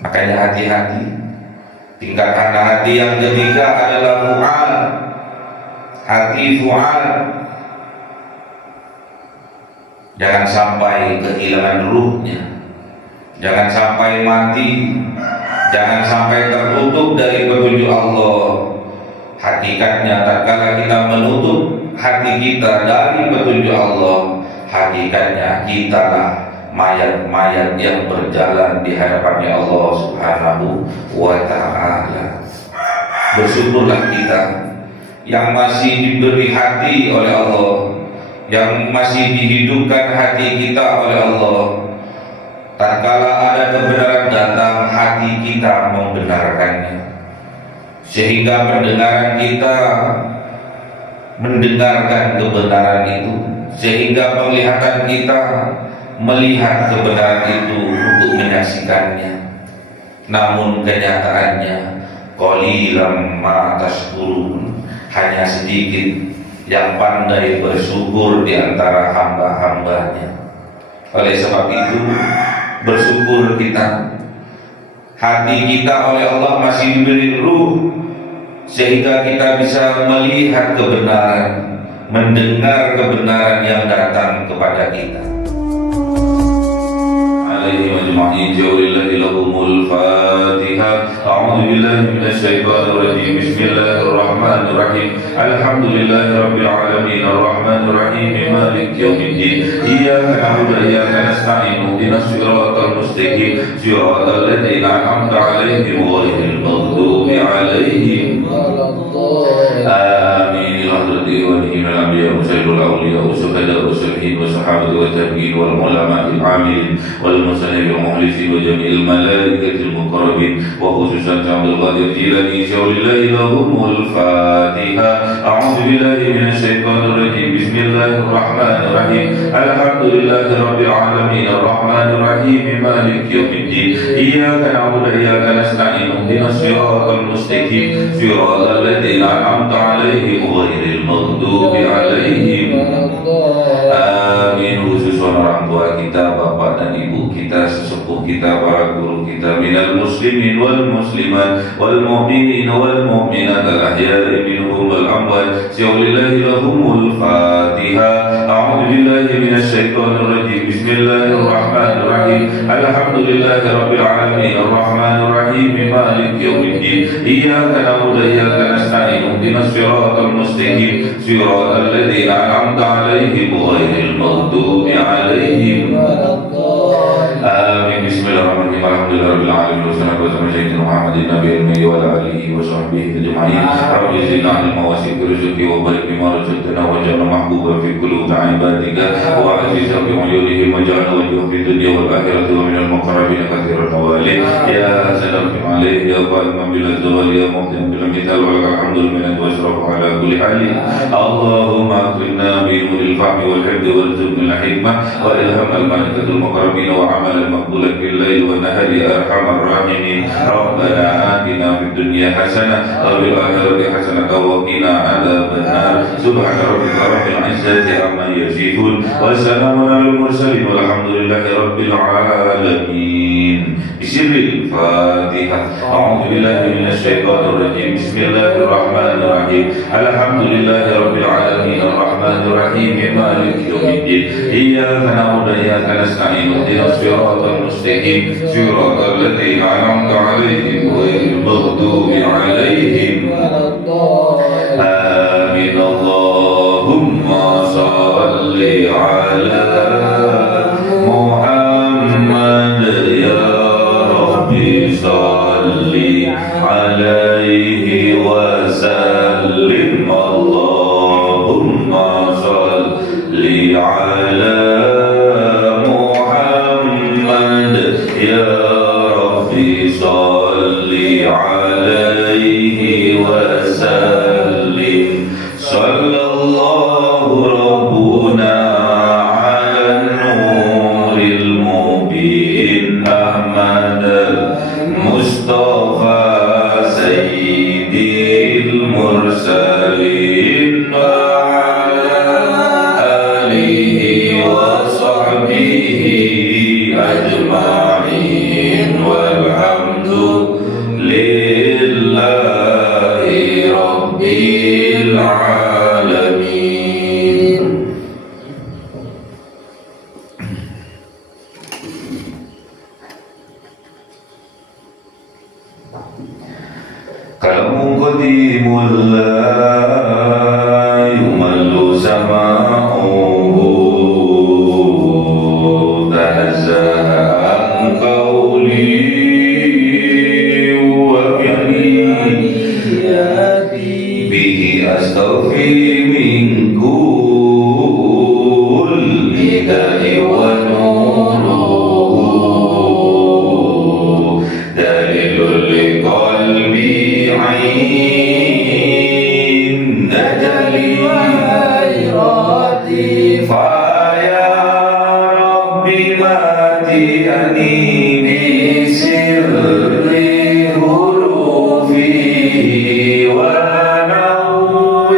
Makanya hati-hati. Tingkatan hati yang ketiga adalah fu'al. Hati fu'al. Jangan sampai kehilangan ruhnya, jangan sampai mati, jangan sampai tertutup dari petunjuk Allah. Hakikatnya tatkala kita menutup hati kita dari petunjuk Allah, hakikatnya kitalah mayat-mayat yang berjalan di hadapannya Allah Subhanahu wa ta'ala. Bersyukurlah kita yang masih diberi hati oleh Allah, yang masih dihidupkan hati kita oleh Allah. Tatkala ada kebenaran datang, hati kita membenarkannya, sehingga pendengaran kita mendengarkan kebenaran itu, sehingga penglihatan kita melihat kebenaran itu untuk menyaksikannya. Namun kenyataannya qalilan ma tashkurun, hanya sedikit yang pandai bersyukur di antara hamba-hambanya. Oleh sebab itu, bersyukur kita. Hati kita oleh Allah masih diberi ruh, sehingga kita bisa melihat kebenaran, mendengar kebenaran yang datang kepada kita. Alaihi majma'in jawlillahi lahumul Fatihah. A'udzu billahi minasyaitonir rajim. Bismillahirrahmanirrahim. Alhamdulillahi rabbil alamin arrahmanir rahim maliki yaumiddin. Iyyaka na'budu wa iyyaka nasta'in. Ihdinas siratal mustaqim. Siratal ladzina an'amta 'alaihim ghairil maghdubi 'alaihim waladdallin. Amin. Hadrati wa nihil anbiya wa sayyidul awliya wa syuhada wa salihin wa sahabati wa tabi'in wal ulama'i al-'amilin wal musannifin wa mukhlisin wa jami'il malaikatil muqarrabin wa khususan Abdul Qadir Jilani syaulillahi lahumul Fatihah. A'udzu billahi minasyaitonir rajim. Bismillahirrahmanirrahim. Alhamdulillahi rabbil alamin arrahmanir rahim maliki yaumiddin. Iyyaka na'budu wa iyyaka nasta'in. Ihdinas siratal mustaqim. Siratal ladzina an'amta 'alaihim ghairil maghdubi 'alaihim waladdallin. Amin. Khusus orang tua kita, bapak dan ibu kita, sesepuh kita, para guru kita, minal muslimin wal muslimat wal mu'minin wal mu'minat al ahya'i minhum wal amwat. Syaulillahi lahumul Fatihah. A'udzu billahi minasyaitonir rajim. Bismillahirrahmanirrahim. Alhamdulillahi rabbil alamin arrahmanir rahim maliki yaumiddin. Iyyaka na'budu wa iyyaka nasta'in. Ihdinas siratal mustaqim. Siratal ladzina an'amta 'alaihim ghairil maghdubi 'alaihim waladdallin. Amin. Bismillahirrahmanirrahim. Alhamdulillahirabbil alamin wassalatu wassalamu ala sayyidina Muhammadin nabiyil ummi wa ala alihi wa sahbihi ajma'in. Rabbi zidna ilma wa zid rizqi wa barik bima razaqtana waj'alna mahbuban fi qulubi 'ibadika wa azizan bi 'uyunihim waj'alna wajhahu fi dunya wal akhirati wa minal muqarrabin kathiran walid. Ya salam alaihi ya qa'iman bil zawali ya muhtin bil mithal wa lakal hamdul minna wa asrafu ala kulli halin. Allahumma akrimna bi nuril fahmi wal hifdzi wal zulmi al hikmah wa ilham al malaikatul muqarrabin wa amal al maqbulah bil lail wa nahari arhamar rahimin. Rabbana atina fid dunya hasanah wa fil akhirati hasanah wa qina adzabannar. Subhana rabbika rabbil izzati amma yasifun wa salamun alal mursalin walhamdulillahi rabbil alamin. Bismillahirrahmanirrahim. Fatihah. A'udzu billahi minasyaitonir rajim. Bismillahirrahmanirrahim. Alhamdulillahi rabbil alamin arrahmanir rahim maliki yaumiddin. Iyyaka na'budu wa iyyaka nasta'in. Ihdinas siratal mustaqim. Siratal ladzina an'amta 'alaihim ghairil maghdubi 'alaihim waladdallin. Amin. Allahumma shalli 'ala Muhammad ya Rabbi shalli 'alaihi wa sallim. Allahumma shalli 'ala Muhammad ya Rabbi shalli 'alaihi wa sallim. Sallallahu rabbuna 'ala nuril mubin Ahmad al-Mustafa sayyidil mursalin wa 'ala alihi wa sahbihi ajma'in walhamdulillah. Kalamu qadimul la yumallu sama'uhu tanazzaha an qawli wa bihi astaghfi min kulli da'i wa nuruhu dalilul liqalbi عين نجلي وعيراتي فيا ربي ماتيني بسر حروفي ونور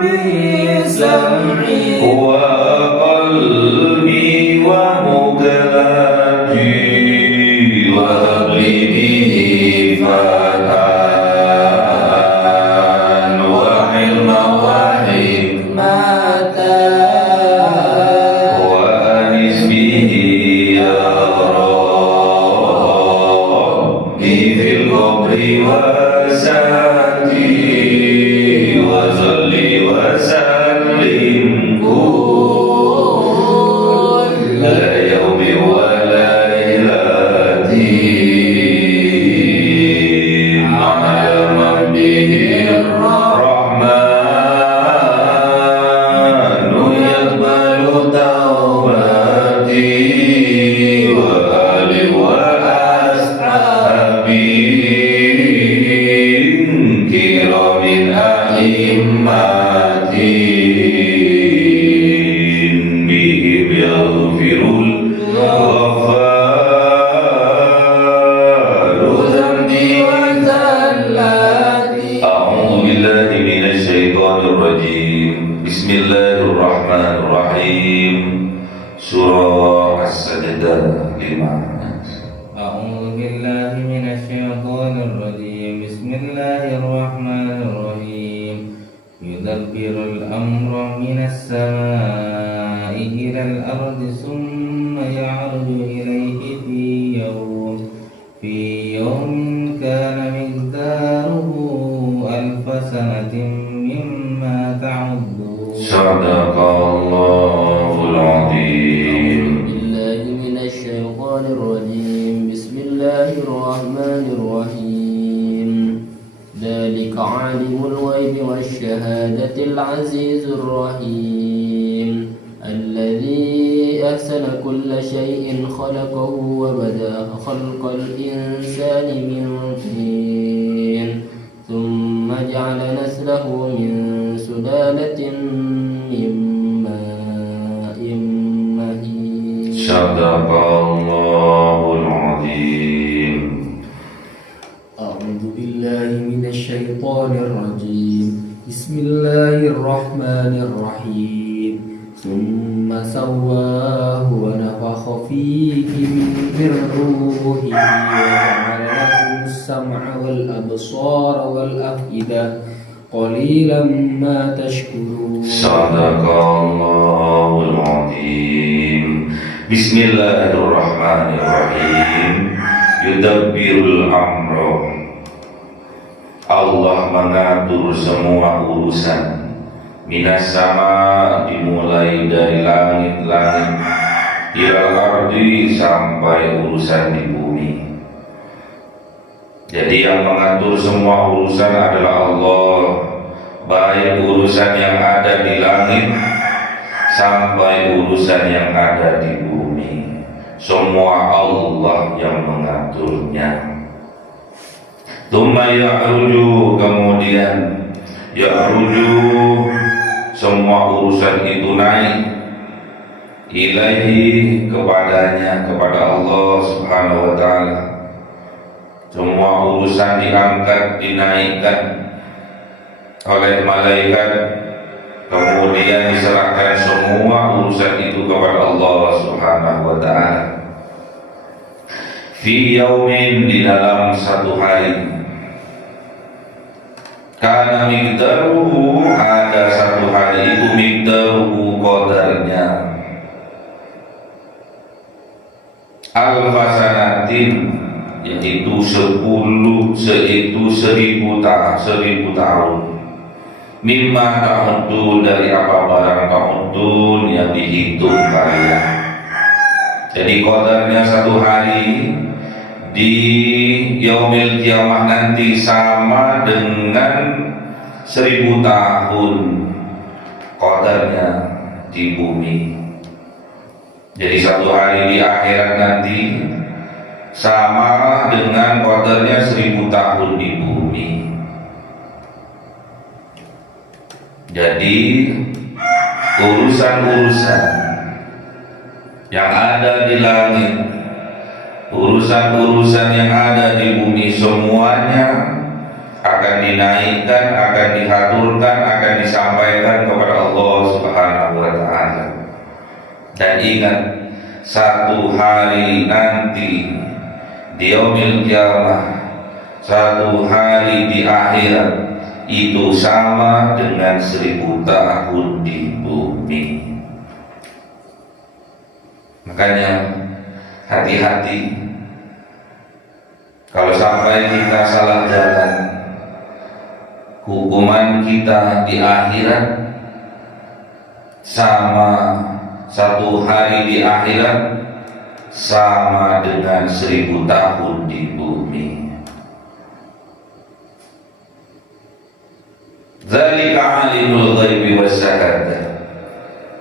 بسمعي وقلبي ومكلتي وهب لي به فتى Bismillahirrahmanirrahim. Surah As-Sajdah 5. A'udzu billahi minasyaitonir rajim. Bismillahirrahmanirrahim. Yudabbirul amra minas samaa'i ilal ardi summa ya'ruju ilayhi fi yawmin kana miqdaruhu alfa sanatin mimma ta'uddun. Sadaqallahul azim. Billahi minasyaitonir rajim. Bismillahirrahmanirrahim. Dzalika 'alimul ghaibi wasyahadatil azizur rahim. Alladzi ahsana kulla syai'in khalaqahu wa bada'a khalqal insani min tin. Thumma ja'ala naslahu min sulalatin Sadaqallahul azim. A'udzu billahi minasyaitonir rajim. Bismillahirrahmanirrahim. Tsumma sawwahu wa nafakha fihi min ruhihi wa ja'ala lakum as-sam'a wal absara wal af'idah qalilan ma tashkurun. Sadaqallahul azim. Bismillahirrahmanirrahim. Yudabbirul amra. Allah mengatur semua urusan. Minas sama, dimulai dari langit-langit, ilal ardi, sampai urusan di bumi. Jadi yang mengatur semua urusan adalah Allah, baik urusan yang ada di langit sampai urusan yang ada di bumi. Semua Allah yang mengaturnya. Tsumma ya'ruju, kemudian ya'ruju, semua urusan itu naik ilaihi, kepadanya, kepada Allah subhanahu wa ta'ala. Semua urusan diangkat, dinaikkan oleh malaikat, kemudian diserahkan semua urusan itu kepada Allah subhanahu wa ta'ala. Fi yaumin, di dalam satu hari. Karena miqdaruhu, ada satu hari itu miqdaruhu, qadarnya alfasanatin, yaitu 1000 tahun. Mimma ta'udun, dari apa barang ta'udun yang dihitung kalian. Jadi qadarnya 1 hari di yaumil kiamah nanti sama dengan 1000 tahun qadarnya di bumi. Jadi 1 hari di akhirat nanti sama dengan qadarnya 1000 tahun di bumi. Jadi urusan-urusan yang ada di langit, urusan-urusan yang ada di bumi, semuanya akan dinaikkan, akan diaturkan, akan disampaikan kepada Allah Subhanahu wa Ta'ala. Dan ingat, 1 hari nanti di yaumil kiamah, 1 hari di akhirat, itu sama dengan 1000 tahun di bumi. Makanya hati-hati kalau sampai kita salah jalan, hukuman kita di akhirat sama 1 hari di akhirat sama dengan 1000 tahun di bumi. Dzalika alimul ghaibi wasyahadah.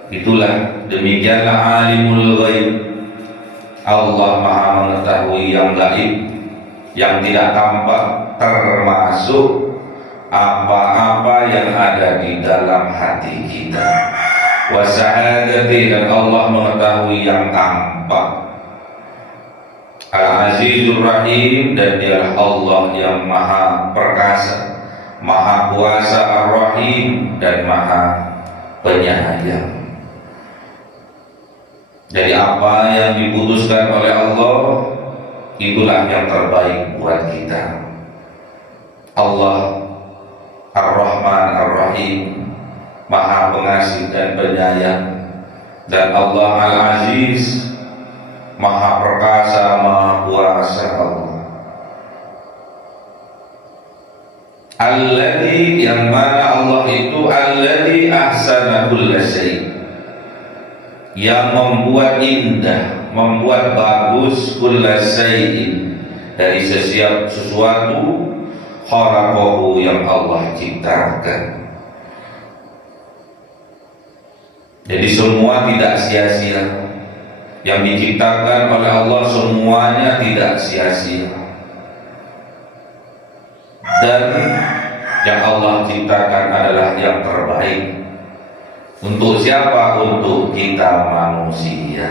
Itulah, demikianlah alimul ghaib. Allah Maha mengetahui yang gaib, yang tidak tampak, termasuk apa-apa yang ada di dalam hati kita. Wasyahadati, dan Allah mengetahui yang tampak. Al-Azizur Rahim, dan dialah Allah yang Maha Perkasa, Maha Kuasa, Ar-Rahim, dan Maha Penyayang. Jadi apa yang diputuskan oleh Allah, itulah yang terbaik buat kita. Allah Ar-Rahman Ar-Rahim, Maha Pengasih dan Penyayang, dan Allah Al-Aziz, Maha Perkasa, Maha Kuasa Allah. Alladzi, yang mana Allah itu alladzi ahsana kulla syai', yang membuat indah, membuat bagus kulla syai'in, dari setiap sesuatu, khalaqahu, yang Allah ciptakan. Jadi semua tidak sia-sia, yang diciptakan oleh Allah semuanya tidak sia-sia. Dan yang Allah ciptakan adalah yang terbaik. Untuk siapa? Untuk kita manusia.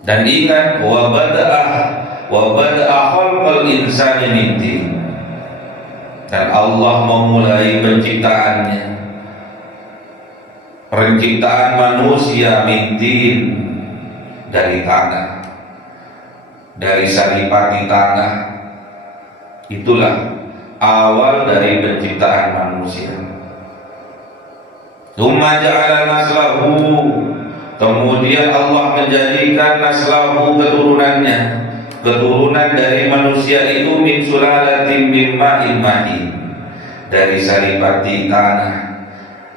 Dan ingat, wa bada'a khalqal insani min tin, dan Allah memulai penciptaan manusia min tin, dari tanah, dari saripati tanah. Itulah awal dari penciptaan manusia. Tsumma ja'ala naslahu, kemudian Allah menjadikan naslahu, keturunannya, keturunan dari manusia itu min sulalatin min ma'in mahin, dari saripati tanah,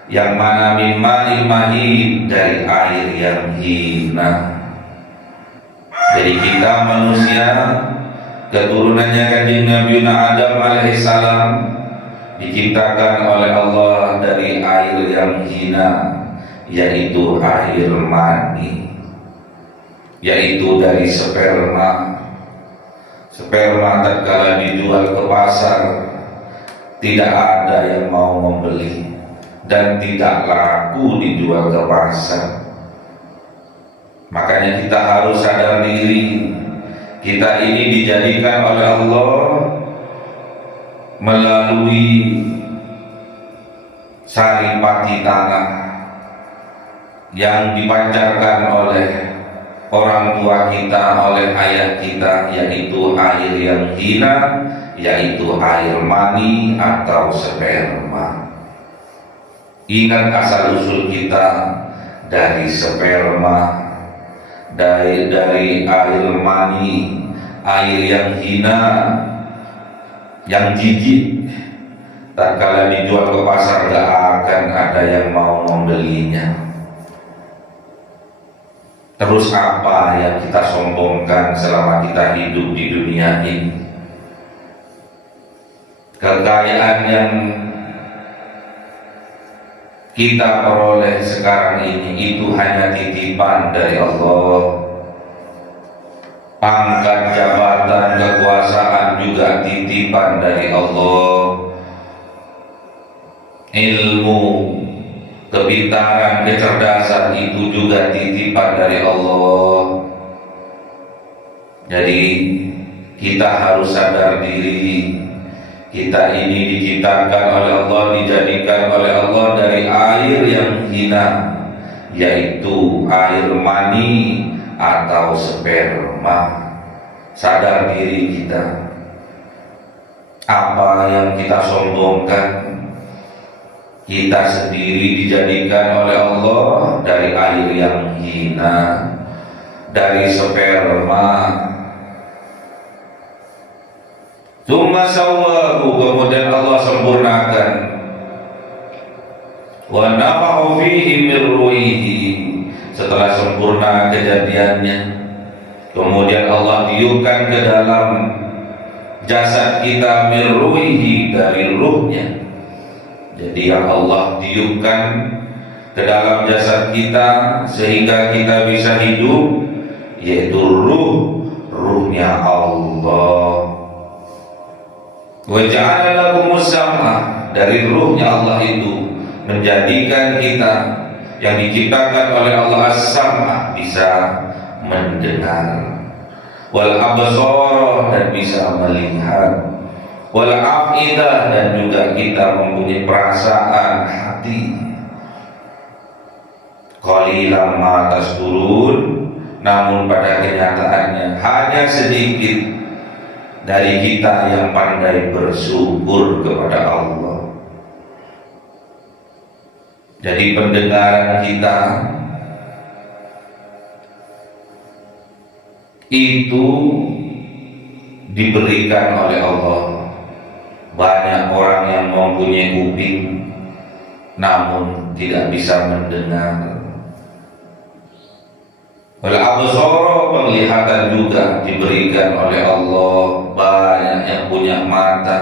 yang mana min ma'in mahin, dari air yang hina. Jadi kita manusia, keturunannya kanjeng Nabi Adam alaihissalam, diciptakan oleh Allah dari air yang hina, yaitu air mani, yaitu dari sperma. Sperma tatkala dijual ke pasar, tidak ada yang mau membeli dan tidak laku dijual ke pasar. Makanya kita harus sadar diri, kita ini dijadikan oleh Allah melalui saripati tanah yang dipancarkan oleh orang tua kita, oleh ayah kita, yaitu air yang hina, yaitu air mani atau sperma. Ingat asal usul kita dari sperma, dari air mani, air yang hina, yang jijik. Tatkala dijual ke pasar gak akan ada yang mau membelinya. Terus apa yang kita sombongkan selama kita hidup di dunia ini? Kekayaan yang kita peroleh sekarang ini itu hanya titipan dari Allah. Pangkat, jabatan, kekuasaan juga titipan dari Allah. Ilmu, kepintaran, kecerdasan itu juga titipan dari Allah. Jadi kita harus sadar diri, kita ini diciptakan oleh Allah, dijadikan oleh Allah dari air yang hina, yaitu air mani atau sperma. Sadar diri kita, apa yang kita sombongkan. Kita sendiri dijadikan oleh Allah dari air yang hina, dari sperma. Tsumma sawwahu, kemudian Allah sempurnakan. Wa nafakha fihi min ruhihi, setelah sempurna kejadiannya, kemudian Allah tiupkan ke dalam jasad kita min ruhihi, dari ruhnya. Jadi yang Allah tiupkan ke dalam jasad kita sehingga kita bisa hidup, yaitu ruhnya Allah. Wa ja'ala lakumus sam'a, dari ruhnya Allah itu menjadikan kita yang diciptakan oleh Allah as-sam'a, bisa mendengar, wal absara, dan bisa melihat, wal afidah, dan juga kita mempunyai perasaan hati. Qalilan ma tashkurun, namun pada kenyataannya hanya sedikit dari kita yang pandai bersyukur kepada Allah. Jadi pendengaran kita itu diberikan oleh Allah. Banyak orang yang mempunyai kuping namun tidak bisa mendengar. Wal absara, penglihatan juga diberikan oleh Allah. Banyak yang punya mata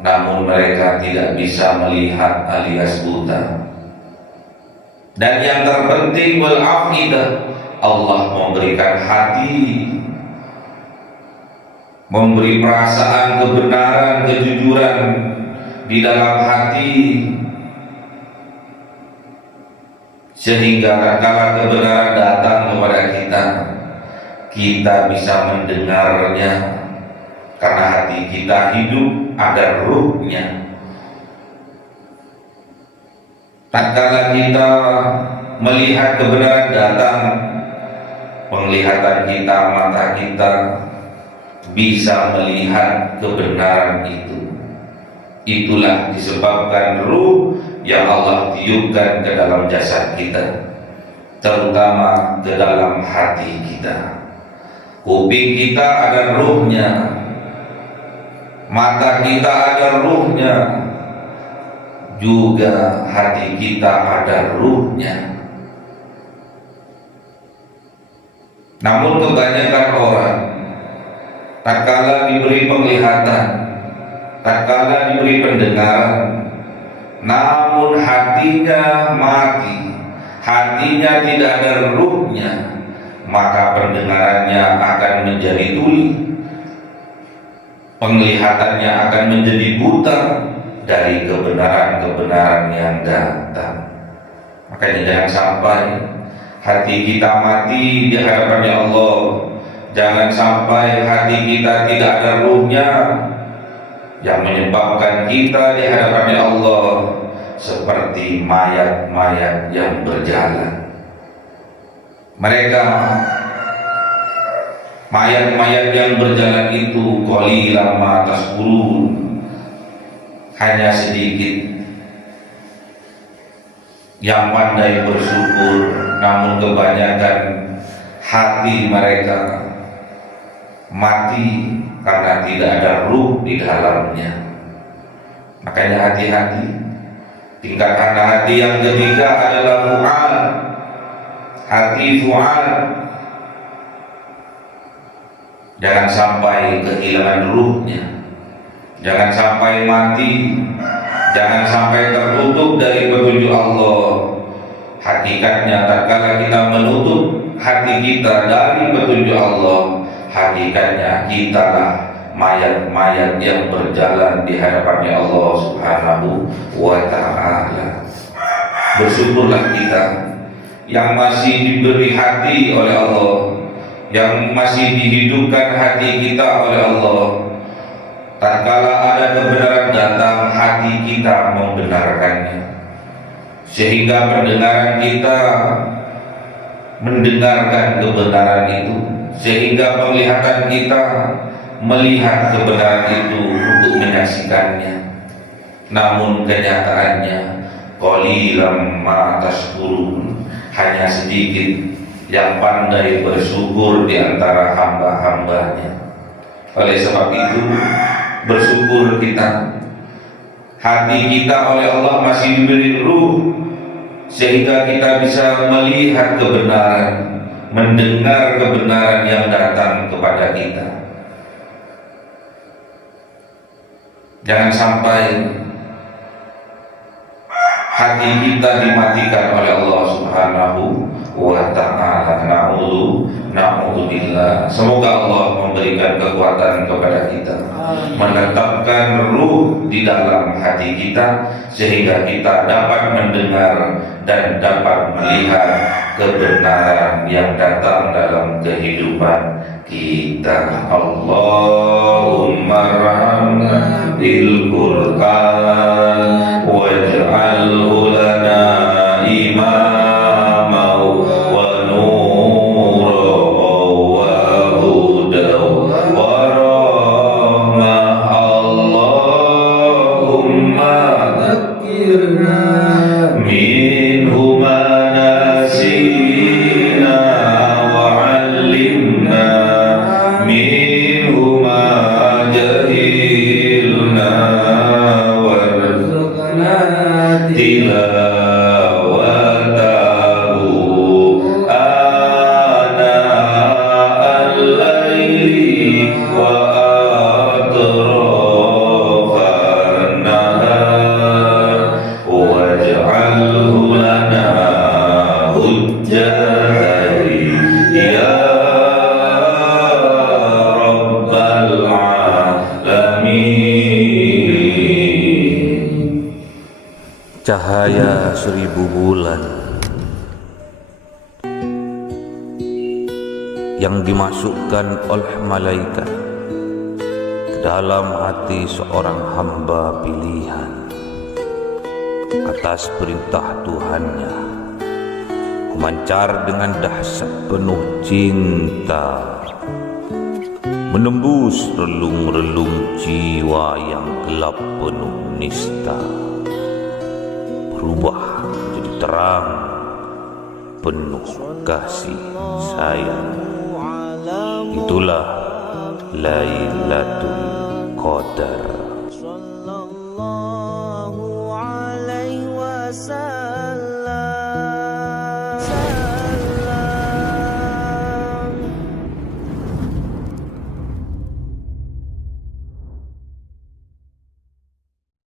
namun mereka tidak bisa melihat alias buta. Dan yang terpenting wal afidah, Allah memberikan hati, memberi perasaan kebenaran, kejujuran di dalam hati, sehingga tatkala kebenaran datang kepada kita, kita bisa mendengarnya, karena hati kita hidup, ada ruhnya. Tatkala kita melihat kebenaran datang, penglihatan kita, mata kita bisa melihat kebenaran itu. Itulah disebabkan ruh yang Allah tiupkan ke dalam jasad kita, terutama ke dalam hati kita. Kuping kita ada ruhnya, mata kita ada ruhnya, juga hati kita ada ruhnya. Namun kebanyakan orang tatkala diberi penglihatan, tatkala diberi pendengaran, namun hatinya mati, hatinya tidak ada ruhnya, maka pendengarannya akan menjadi tuli, penglihatannya akan menjadi buta dari kebenaran-kebenaran yang datang. Makanya jangan sampai hati kita mati di hadapan Allah. Jangan sampai hati kita tidak ada ruhnya, yang menyebabkan kita di hadapan Allah seperti mayat-mayat yang berjalan. Mereka mayat-mayat yang berjalan itu qalilan ma tashkurun, hanya sedikit yang pandai bersyukur, namun kebanyakan hati mereka mati karena tidak ada ruh di dalamnya. Makanya hati-hati. Tingkatan hati yang ketiga adalah fu'al, hati fu'al. Jangan sampai kehilangan ruhnya, jangan sampai mati, jangan sampai tertutup dari petunjuk Allah. Hakikatnya tatkala kita menutup hati kita dari petunjuk Allah, hakikatnya kita mayat-mayat yang berjalan di hadapannya Allah Subhanahu wa ta'ala. Bersyukurlah kita yang masih diberi hati oleh Allah, yang masih dihidupkan hati kita oleh Allah. Tatkala ada kebenaran datang, hati kita membenarkannya, sehingga pendengaran kita mendengarkan kebenaran itu, sehingga penglihatan kita melihat kebenaran itu untuk menyaksikannya. Namun kenyataannya qalilan ma tashkurun, hanya sedikit yang pandai bersyukur di antara hamba-hambanya. Oleh sebab itu, bersyukur kita. Hati kita oleh Allah masih diberi ruh, sehingga kita bisa melihat kebenaran, mendengar kebenaran yang datang kepada kita. Jangan sampai hati kita dimatikan oleh Allah Subhanahu wa ta'ala. Na'udzubillah. Semoga Allah memberikan kekuatan kepada kita, menetapkan ruh di dalam hati kita, sehingga kita dapat mendengar dan dapat melihat kebenaran yang datang dalam kehidupan kita. Allahumma rahmna bil Qur'an waj'alhu lana imama wa nura wa huda wa rahmah. Allahumma Dzakirna minhu ma nasina wa 'allimna minhu ma jahilna warzuqna tilawatahu ana al-laili wa atrafan nahar waj'alhu lana hujjatan ya rabbal alamin. Cahaya 1000 bulan yang dimasukkan oleh malaikat ke dalam hati seorang hamba pilihan atas perintah Tuhannya, memancar dengan dahsyat penuh cinta, menembus relung-relung jiwa yang gelap penuh nista, berubah menjadi terang penuh kasih sayang. Itulah Lailatul Qadar.